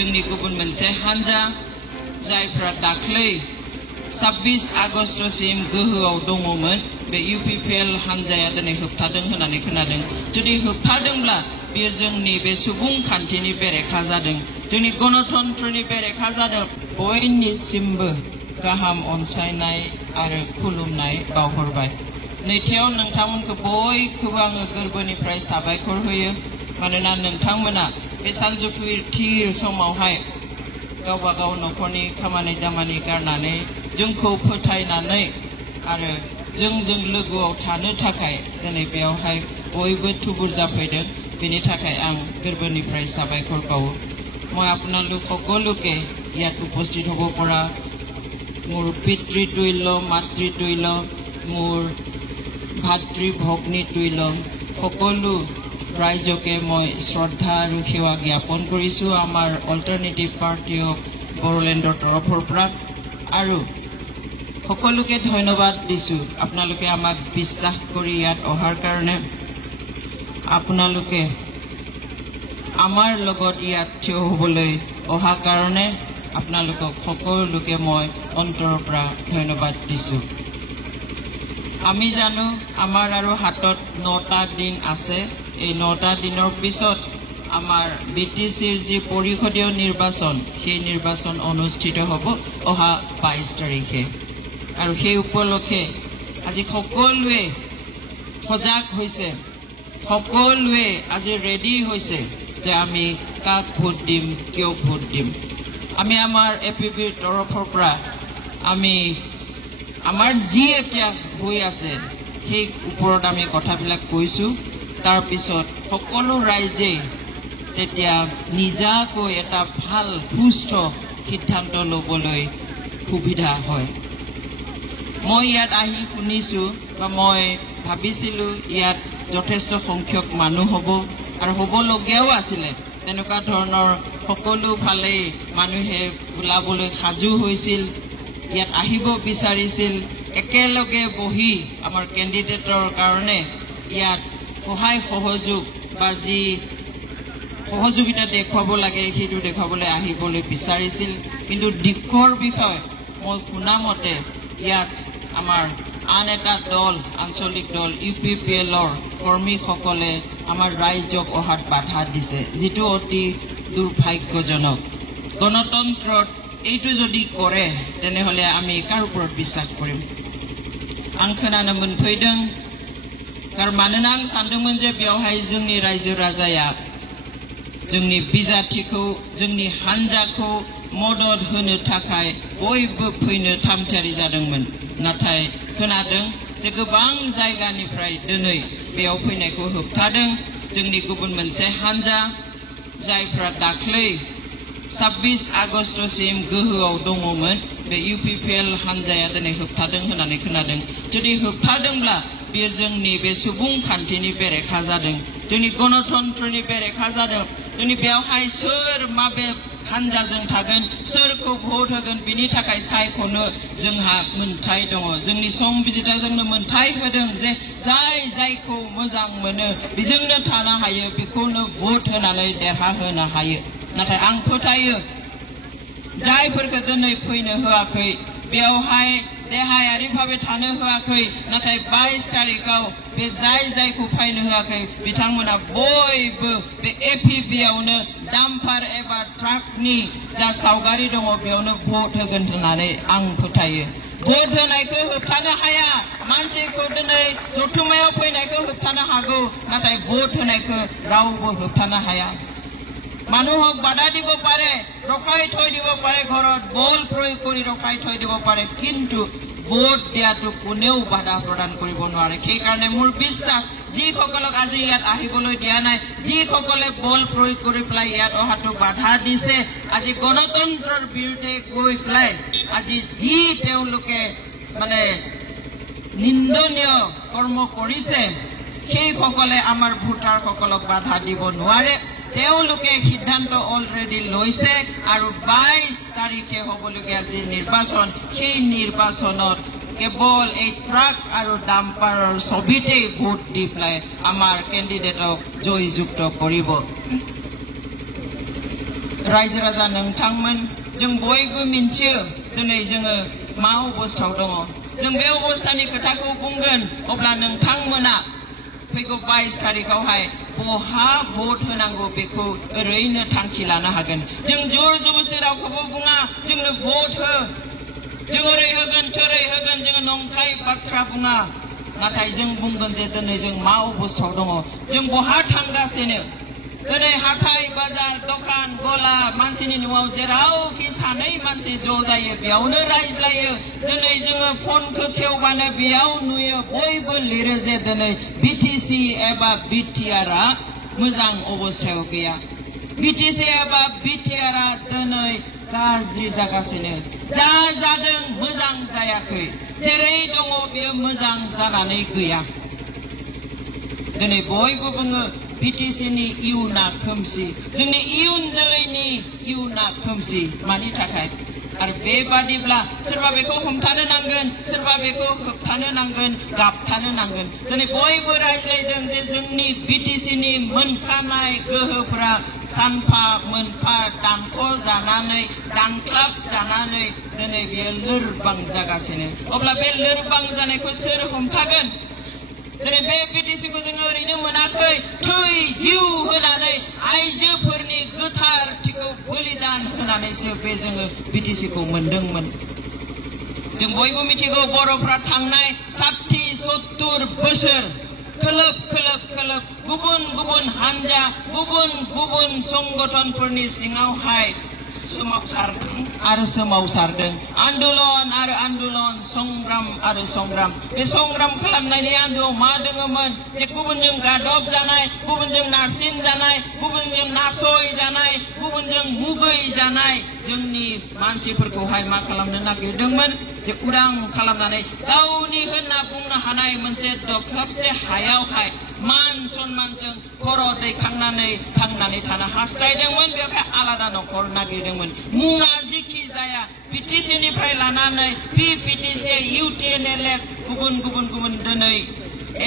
जोंनि गुबुन मोनसे हानजा जायफ्रा दाख्लै 26 आगस्टसिम गोहोआव दङमोन बे UPPL हानजाया दिनै होबथादों होननानै खोनादों जुदि होबथादोंब्ला बेयो जोंनि बे सुबुंखान्थिनि बेरेखा जादों जोंनि गणतन्त्रनि बेरेखा जादों बयनिसिमबो गाहाम अनसायनाय आरो खुलुमनाय बावहरबाय नैथियाव नोंथांमोनखौ बयखौबो आङो गोरबोनिफ्राय साबायखर होयो मानोना नोंथांमोना बे सानजौफु थिर समावहाय गावबा गाव न'खरनि खामानि दामानि गारनानै जोंखौ फोथायनानै आरो जोंजों लोगोआव थानो थाखाय दिनै बेयावहाय बयबो थुबुर जाफैदों बेनि थाखाय आं गोरबोनिफ्राय साबायखर बावो মই আপোনালোক সকলোকে ইয়াত উপস্থিত হ'ব পৰা মোৰ পিতৃতুল্য মাতৃতুল্য মোৰ ভাতৃ ভগ্নীতুল্য সকলো ৰাইজকে মই শ্ৰদ্ধা আৰু সেৱা জ্ঞাপন কৰিছো আমাৰ অল্টাৰনেটিভ পাৰ্টি অফ বড়োলেণ্ডৰ তৰফৰ পৰা আৰু সকলোকে ধন্যবাদ দিছো আপোনালোকে আমাক বিশ্বাস কৰি ইয়াত অহাৰ কাৰণে আপোনালোকে আমাৰ লগত ইয়াত থিয় হ'বলৈ অহা কাৰণে আপোনালোকক সকলোকে মই অন্তৰৰ পৰা ধন্যবাদ দিছো আমি জানো আমাৰ আৰু হাতত 9টা দিন আছে এই 9টা দিনৰ পিছত আমাৰ বিটিসিৰ যি পৰিষদীয় নিৰ্বাচন সেই নিৰ্বাচন অনুষ্ঠিত হ'ব অহা 22 তাৰিখে আৰু সেই উপলক্ষে আজি সকলোৱে সজাগ হৈছে সকলোৱে আজি ৰেডি হৈছে যে আমি কাক ভোট দিম কিয় ভোট দিম আমি আমাৰ এপিপিৰ তৰফৰ পৰা আমি আমাৰ যি এতিয়া হৈ আছে সেই ওপৰত আমি কথাবিলাক কৈছো তাৰ পিছত সকলো ৰাইজে তেতিয়া নিজাকৈ এটা ভাল সুস্থ সিদ্ধান্ত ল'বলৈ সুবিধা হয় মই ইয়াত আহি শুনিছো বা মই ভাবিছিলো ইয়াত যথেষ্ট সংখ্যক মানুহ হ'ব আৰু হ'বলগীয়াও আছিলে তেনেকুৱা ধৰণৰ সকলো ফালে মানুহে ওলাবলৈ সাজু হৈছিল ইয়াত আহিব বিচাৰিছিল একেলগে বহি আমাৰ কেণ্ডিডেটৰ কাৰণে ইয়াত সহায় সহযোগ বা যি সহযোগিতা দেখুৱাব লাগে সেইটো দেখুৱাবলৈ আহিবলৈ বিচাৰিছিল কিন্তু দিশৰ বিষয় মই শুনামতে ইয়াত আমাৰ আন এটা দল আঞ্চলিক দল UPPLৰ কৰ্মীসকলে আমাৰ ৰাইজক অহাত বাধা দিছে যেটো অতি দুৰ্ভাগ্যজনক গণতন্ত্ৰত এইটো যদি কৰে তেনেহলে আমি কাৰ ওপৰত বিশ্বাস কৰিম आं खोनानो मोनफैदों मानोना आं सानदोंमोन जे बेवहाय जोंनि रायजो राजाया जोंनि बिजाथिखौ जोंनि हानजाखौ मदद होनो थाखाय बयबो फैनो थामथियारि जादोंमोन नाथाय खोनादों जे गोबां जायगानिफ्राय दिनै बेयाव फैनायखौ होबथादों जोंनि गुबुन मोनसे हानजा जायफ्रा दाख्लै 26 आगस्टसिम गोहोआव दङमोन बे UPPL हानजाया दिनै होबथादों होननानै खोनादों जुदि होबथादोंब्ला बेयो जोंनि बे सुबुंखान्थिनि बेरेखा जादों जोंनि गणतन्त्रनि बेरेखा जादों जोंनि बेवहाय सोर माबे हानजाजों थागोन सोरखौ भोट होगोन बिनि थाखाय सायख'नो जोंहा मोनथाय दङ जोंनि संबिजिता जोंनो मोनथाय होदों जे जाय जायखौ मोजां मोनो बेजोंनो थानो हायो बेखौनो भोट होनानै देरहाहोनो हायो नाथाय आं फोथायो जायफोरखौ दिनै फैनो होआखै बेवहाय देहायारि भावे थानो होआखै नाथाय 22 तारिखाव बे जायखौ फैनो होआखै बिथांमोना बयबो बे एपिबियावनो डाम्पार एबा ट्राकनि जा सावगारि दङ बेयावनो भोट होगोन होननानै आं फोथायो भोट होनायखौ होबथानो हाया मानसिखौ दिनै जथुमायाव फैनायखौ होबथानो हागौ नाथाय भोट होनायखौ रावबो होबथानो हाया মানুহক বাধা দিব পাৰে ৰখাই থৈ দিব পাৰে ঘৰত বল প্ৰয়োগ কৰি ৰখাই থৈ দিব পাৰে কিন্তু ভোট দিয়াটো কোনেও বাধা প্ৰদান কৰিব নোৱাৰে সেই কাৰণে মোৰ বিশ্বাস যি সকলক আজি ইয়াত আহিবলৈ দিয়া নাই যি সকলে বল প্ৰয়োগ কৰি প্লাই ইয়াত অহাটো বাধা দিছে আজি গণতন্ত্ৰৰ বিৰুদ্ধে গৈ প্লাই আজি যি তেওঁলোকে মানে নিন্দনীয় কৰ্ম কৰিছে সেই সকলে আমাৰ ভোটাৰ সকলক বাধা দিব নোৱাৰে তেওঁলোকে সিদ্ধান্ত অলৰেডি লৈছে আৰু 22 তাৰিখে হ'বলগীয়া যি নিৰ্বাচন সেই নিৰ্বাচনত কেৱল এই ট্ৰাক আৰু ডাম্পাৰৰ ছবিতেই ভোট দি প্লাই আমাৰ কেণ্ডিডেটক জয়যুক্ত কৰিব रायजो राजा नोंथांमोन जों बयबो मिन्थियो दिनै जोङो मा अबस्थायाव दङ जों बे अबस्थानि खोथाखौ बुंगोन अब्ला नोंथांमोना फैगौ 22 तारिखावहाय बहा भट होनांगौ बेखौ ओरैनो थांखि लानो हागोन जों जोर जबस्ति रावखौबो बुङा जोंनो भट हो जों ओरै होगोन थोरै होगोन जों नंखाय बाथ्रा बुङा नाथाय जों बुंगोन जे दिनै जों मा अबस्थायाव दङ जों बहा थांगासिनो दिनै हाथाय बाजार दखान गला मानसिनि न'आव जेरावखि सानै मानसि ज' जायो बेयावनो रायज्लायो दिनै जोङो फनखौ खेवबानो बेयाव नुयो बयबो लिरो जे दिनै बिटिसि एबा बिटिआरआ मोजां अबस्थायाव गैया बिटिसि एबा बिटिआरआ दिनै गाज्रि जागासिनो जा जादों मोजां जायाखै जेरै दङ बेयो मोजां जानानै गैया दिनै बयबो बुङो बिटिसिनि इयुना खोमसि जोंनि इयुन जोलैनि इयुना खोमसि मानि थाखाय आरो बेबादिब्ला सोरबा बेखौ हमथानो नांगोन सोरबा बेखौ होबथानो नांगोन गाबथानो नांगोन दिनै बयबो रायज्लायदों जे जोंनि बिटिसिनि मोनफानाय गोहोफोरा सानफा मोनफा दानख' जानानै दानख्लाब जानानै दिनै बेयो लोरबां जागासिनो अब्ला बे लोरबां जानायखौ सोर हमथागोन दिनै बे बिटिसिखौ जोङो ओरैनो मोनाखै थै जिउ होनानै आइजोफोरनि गोथारथिखौ बलिदान होनानैसो बे जोङो बिटिसिखौ मोनदोंमोन जों बयबो मिथिगौ बर'फ्रा थांनाय 60-70 बोसोर खोलोब खोलोब खोलोब गुबुन गुबुन हानजा गुबुन गुबुन संगठनफोरनि सिङावहाय सोमावसारदों आन्दोलन आरो आन्दोलन संग्राम आरो संग्राम बे संग्राम खालामनायनि आन्दोआव मा दङमोन जे गुबुनजों गादब जानाय गुबुनजों नारसिन जानाय गुबुनजों नासय जानाय गुबुनजों मुगै जानाय जोंनि मानसिफोरखौहाय मा खालामनो नागिरदोंमोन जे उदां खालामनानै गावनि होनना बुंनो हानाय मोनसे दख्लाबसे हायावहाय मान सन्मानजों खर' दैखांनानै थांनानै थानो हास्थायदोंमोन बेवहाय आलादा न'खर नागिरदोंमोन मुङा जिखि जाया पिटिसिनिफ्राय लानानै पिपिटिसि इउटिएनएलएफ गुबुन गुबुन गुबुन दिनै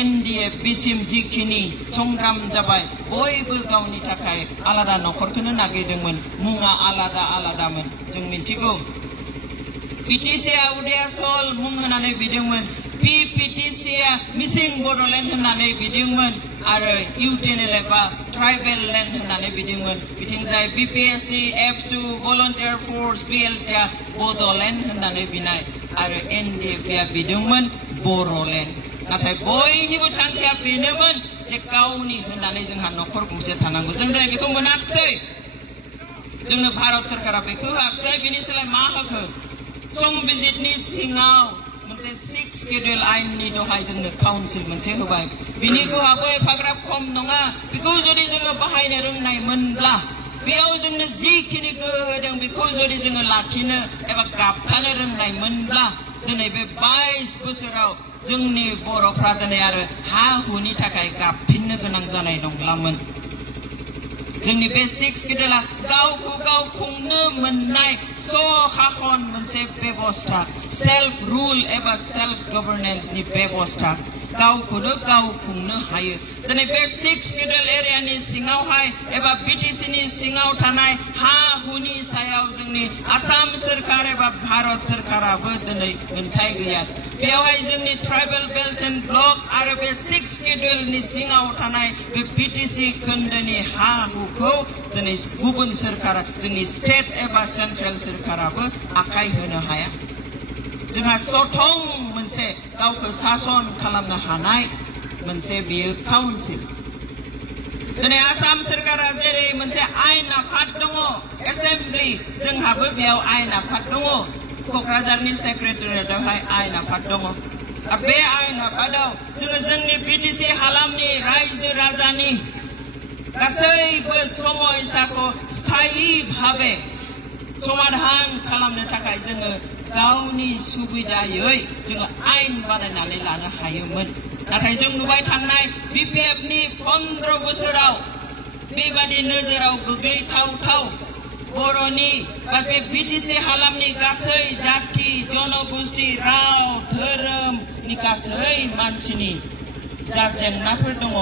एनडिएफ बिसिम जिखिनि संग्राम जाबाय बयबो गावनि थाखाय आलादा न'खरखौनो नागिरदोंमोन मुङा आलादा आलादामोन जों मिथिगौ पिटिसिआ उदयासल मुं होनानै बिदोंमोन पिपिटिसिआ मिसिं बड'लेण्ड होननानै बिदोंमोन आरो इउटिएनएलएफआ ट्राइबेल लेण्ड होननानै बिदोंमन बिथिंजाय बिपिएससि एफसु भलन्टियार फोर्स बिएलटिआ बड'लेण्ड होननानै बिनाय आरो एनडिएफआ बिदोंमन बर'लेण्ड नाथाय बयनिबो थांखिया बेनोमोन जे गावनि होननानै जोंहा न'खर गंसे थानांगौ जों दिनै बेखौ मोनाखिसै जोंनो भारत सरकारा बेखौ होआखिसै बिनि सोलाय मा होखो संबिजितनि सिङाव मोनसे 6 शेड्युल आइननि दहाय जोंनो काउन्सिल मोनसे होबाय बिनि गोहोआबो एफाग्राब खम नङा बेखौ जुदि जोङो बाहायनो रोंनायमोनब्ला बेयाव जोंनो जिखिनि गोहो होदों बेखौ जुदि जोङो लाखिनो एबा गाबथानो रोंनायमोनब्ला दिनै बे 22 बोसोराव जोंनि बर'फ्रा दिनै आरो हा हुनि थाखाय गाबफिननो गोनां जानाय नंलामोन जोंनि बे 6 शेड्युलआ गावखौ गाव खुंनो मोननाय स्वशासन मोनसे बेबस्था सेल्फ रुल एबा सेल्फ गभर्नेन्सनि बेबस्था गावखौनो गाव खुंनो हायो दिनै बे 6 शेड्युल एरियानि सिङावहाय एबा बिटिसिनि सिङाव थानाय हा हुनि सायाव जोंनि आसाम सरकार एबा भारत सरकाराबो दिनै मोनथाय गैया बेवहाय जोंनि ट्राइबेल बेल्ट एन्ड ब्लक आरो बे 6 शेड्युलनि सिङाव थानाय बे बिटिसि खोन्दोनि हा हुखौ दिनै गुबुन सरकारा जोंनि स्टेट एबा सेन्ट्रेल सरकाराबो आखाय होनो हाया जोंहा सथं मोनसे गावखौ सासन खालामनो हानाय मोनसे बियो काउन्सिल दिनै आसाम सरकारा जेरै मोनसे आयेन आफाद दङ एसेम्ब्लि जोंहाबो बेयाव आयेन आफाद दङ क'क्राझारनि सेक्रेटारियेटआवहाय आयेन आफाद दङ बे आयेन आफादाव जोङो जोंनि बिटिसि हालामनि रायजो राजानि गासैबो समस्याखौ स्थायी भाबे समाधान खालामनो थाखाय जोङो गावनि सुबिदायै जोङो आयेन बानायनानै लानो हायोमोन नाथाय जों नुबाय थानाय बिपिएफनि 15 बोसोराव बेबादि नोजोराव गोग्लैथावथाव बर'नि बा बे बिटिसि हालामनि गासै जाति जनगोष्ठी राव धोरोमनि गासै मानसिनि जा जेंनाफोर दङ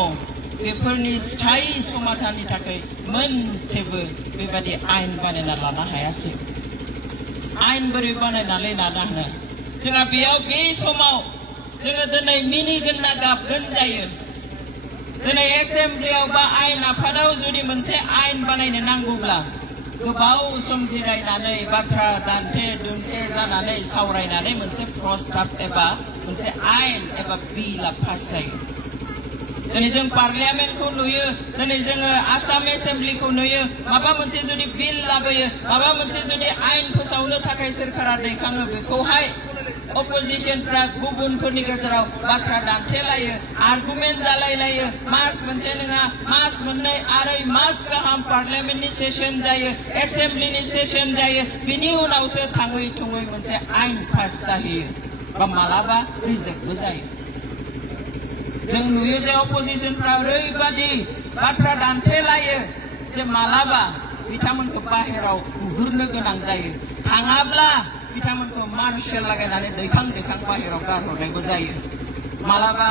बेफोरनि स्थायी समाधाननि थाखाय मोनसेबो बेबादि आयेन बानायना लानो हायासै आयेन बोरै बानायनानै लानो हानो जोंहा बेयाव बे समाव जोङो दिनै मिनिगोन ना गाबगोन जायो दिनै एसेम्ब्लियाव बा आयेन आफादाव जुदि मोनसे आयेन बानायनो नांगौब्ला गोबाव सम जिरायनानै बाथ्रा दान्थे दुन्थे जानानै सावरायनानै मोनसे प्रस्ताब एबा मोनसे आयेन एबा बिलआ पास जायो दिनै जों पार्लियामेन्टखौ नुयो दिनै जोङो आसाम एसेम्ब्लिखौ नुयो माबा मोनसे जुदि बिल लाबोयो माबा मोनसे जुदि आयेन फोसावनो थाखाय सोरखारा दैखाङो बेखौहाय अपोजिशनफ्रा गुबुनफोरनि गेजेराव बाथ्रा दान्थेलायो आर्गुमेन्ट जालायलायो मास मोनसे नङा मास मोननै आरै मास गाहाम पार्लियामेन्टनि सेसन जायो एसेम्ब्लिनि सेसन जायो बिनि उनावसो थाङै थुङै मोनसे आयेन पास जाहैयो बा मालाबा रिजेक्टबो जायो जों नुयो जे अपोजिशनफ्रा ओरैबादि बाथ्रा दान्थेलायो जे मालाबा बिथांमोनखौ बाहेराव नुहुरनो गोनां जायो थाङाब्ला बिथांमोनखौ मार्शेल लागायनानै दैखां बाहेराव गारहरनायबो जायो मालाबा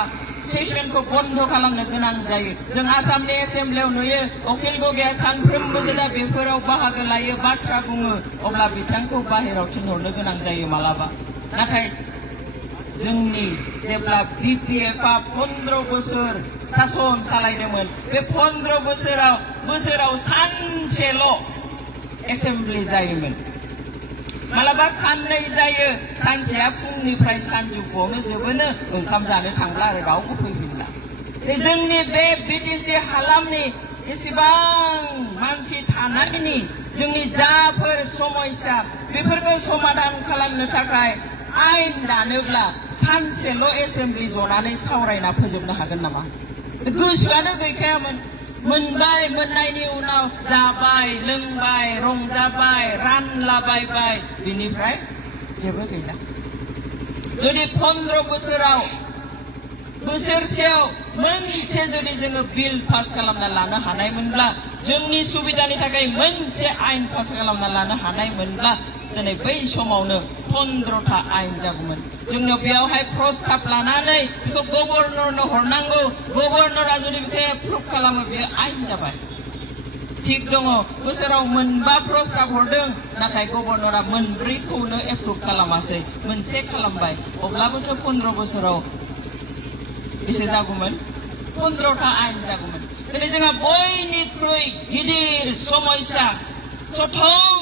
सेसनखौ बन्द खालामनो गोनां जायो जों आसामनि एसेम्ब्लियाव नुयो अखिल गगैया सानफ्रोमबो जेब्ला बेफोराव बाहागो लायो बाथ्रा बुङो अब्ला बिथांखौ बाहेराव थिनहरनो गोनां जायो मालाबा नाथाय जोंनि जेब्ला बिपिएफआ 15 बोसोर सासन सालायदोंमोन बे 15 बोसोराव सानसेल' एसेम्ब्लि जायोमोन मालाबा साननै जायो सानसेया फुंनिफ्राय सानजौफुआवनो जोबोनो ओंखाम जानो थांला आरो रावबो फैफिनला जोंनि बे बिटिसि हालामनि एसेबां मानसि थानायनि जोंनि जाफोर समस्या बेफोरखौ समाधान खालामनो थाखाय आयेन दानोब्ला सानसेल' एसेम्ब्लि जनानै सावरायना फोजोबनो हागोन नामा गोसोआनो गैखायामोन मोनबाय मोननायनि उनाव जाबाय लोंबाय रंजाबाय रानलाबायबाय बिनिफ्राय जेबो गैला जुदि 15 बोसोराव बोसोरसेयाव मोनसे जुदि जोङो बिल पास खालामना लानो हानायमोनब्ला जोंनि सुबिदानि थाखाय मोनसे आयेन पास खालामना लानो हानायमोनब्ला दिनै बै समावनो 15टा आयेन जागौमोन जोंनियाव बेयावहाय प्रस्ताब लानानै बेखौ गभर्नरनो हरनांगौ गभर्नरा जुदि बेखौ एप्रुभ खालामो बेयो आयेन जाबाय थिग दङ बोसोराव मोनबा प्रस्ताब हरदों नाथाय गभर्नरा मोनब्रैखौनो एप्रुभ खालामासै मोनसे खालामबाय अब्लाबोथ' 15 बोसोराव बेसे जागौमोन 15टा आयेन जागौमोन दिनै जोंहा बयनिख्रुइ गिदिर समस्या सथं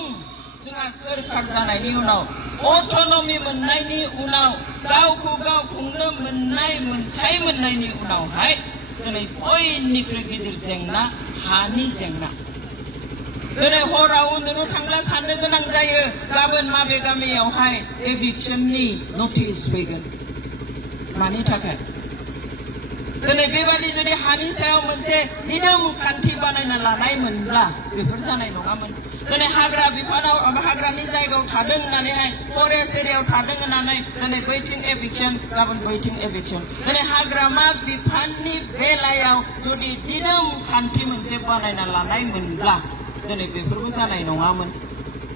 जोंहा सोरखार जानायनि उनाव अट'नमि मोननायनि उनाव गावखौ गाव खुंनो मोननाय मोनथाय मोननायनि उनावहाय दिनै बयनिख्रुइ गिदिर जेंना हानि जेंना दिनै हराव उन्दुनो थांब्ला साननो गोनां जायो गाबोन माबे गामियावहाय एभिक्सननि नटिस फैगोन मानि थाखाय दिनै बेबादि जुदि हानि सायाव मोनसे नियम खान्थि बानायना लानाय मोनब्ला बेफोर जानाय नङामोन दिनै हाग्रा बिफानाव हाग्रानि जायगायाव थादों होननानैहाय फरेस्ट एरियायाव थादों होननानै दिनै बैथिं एभिक्सन गाबोन बैथिं एभिक्सन दिनै हाग्रामा बिफाननि बेलायाव जुदि नियम खान्थि मोनसे बानायना लानाय मोनब्ला दिनै बेफोरबो जानाय नङामोन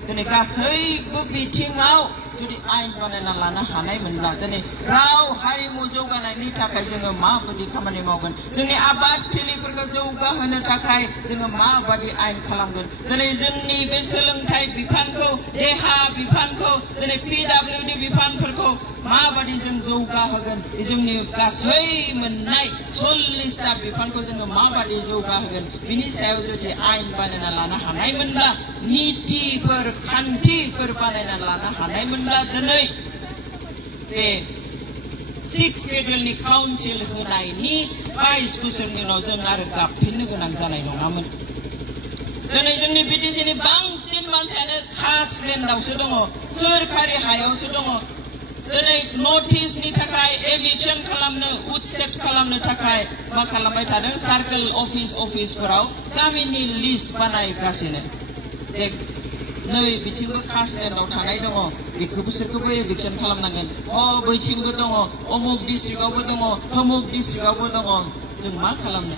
दिनै गासैबो बिथिङाव जुदि आयेन बानायना लानो हानाय मोनब्ला दिनै राव हारिमु जौगानायनि थाखाय जोङो माबायदि खामानि मावगोन जोंनि आबाद थिलिफोरखौ जौगाहोनो थाखाय जोङो माबायदि आयेन खालामगोन दिनै जोंनि बे सोलोंथाइ बिफानखौ देहा बिफानखौ दिनै पिडब्लिउडि बिफानफोरखौ माबायदि जों जौगाहोगोन जोंनि गासै मोननाय 40टा बिफानखौ जोङो माबायदि जौगाहोगोन बिनि सायाव जुदि आयेन बानायना लानो हानायमोनब्ला नीतिफोर खान्थिफोर बानायना लानो हानायमोनब्ला दिनै बे 6 शेड्युलनि काउन्सिल होनायनि 22 बोसोरनि उनाव जों आरो गाबफिननो गोनां जानाय नङामोन दिनै जोंनि बिटिसिनि बांसिन मानसियानो कास्ट लेन्डआवसो दङ सोरखारि हायावसो दङ दिनै नटिसनि थाखाय एभिक्सन खालामनो उच्चेद खालामनो थाखाय मा खालामबाय थादों सार्केल अफिसफोराव गामिनि लिस्ट बानायगासिनो जे नै बिथिंबो कास्ट लेन्डआव थानाय दङ बेखौ बिसोरखौबो एभिक्सन खालामनांगोन बैथिंबो दङ अमुक डिस्ट्रिक्टआवबो दङ तमुक डिस्ट्रिक्टआवबो दङ जों मा खालामनो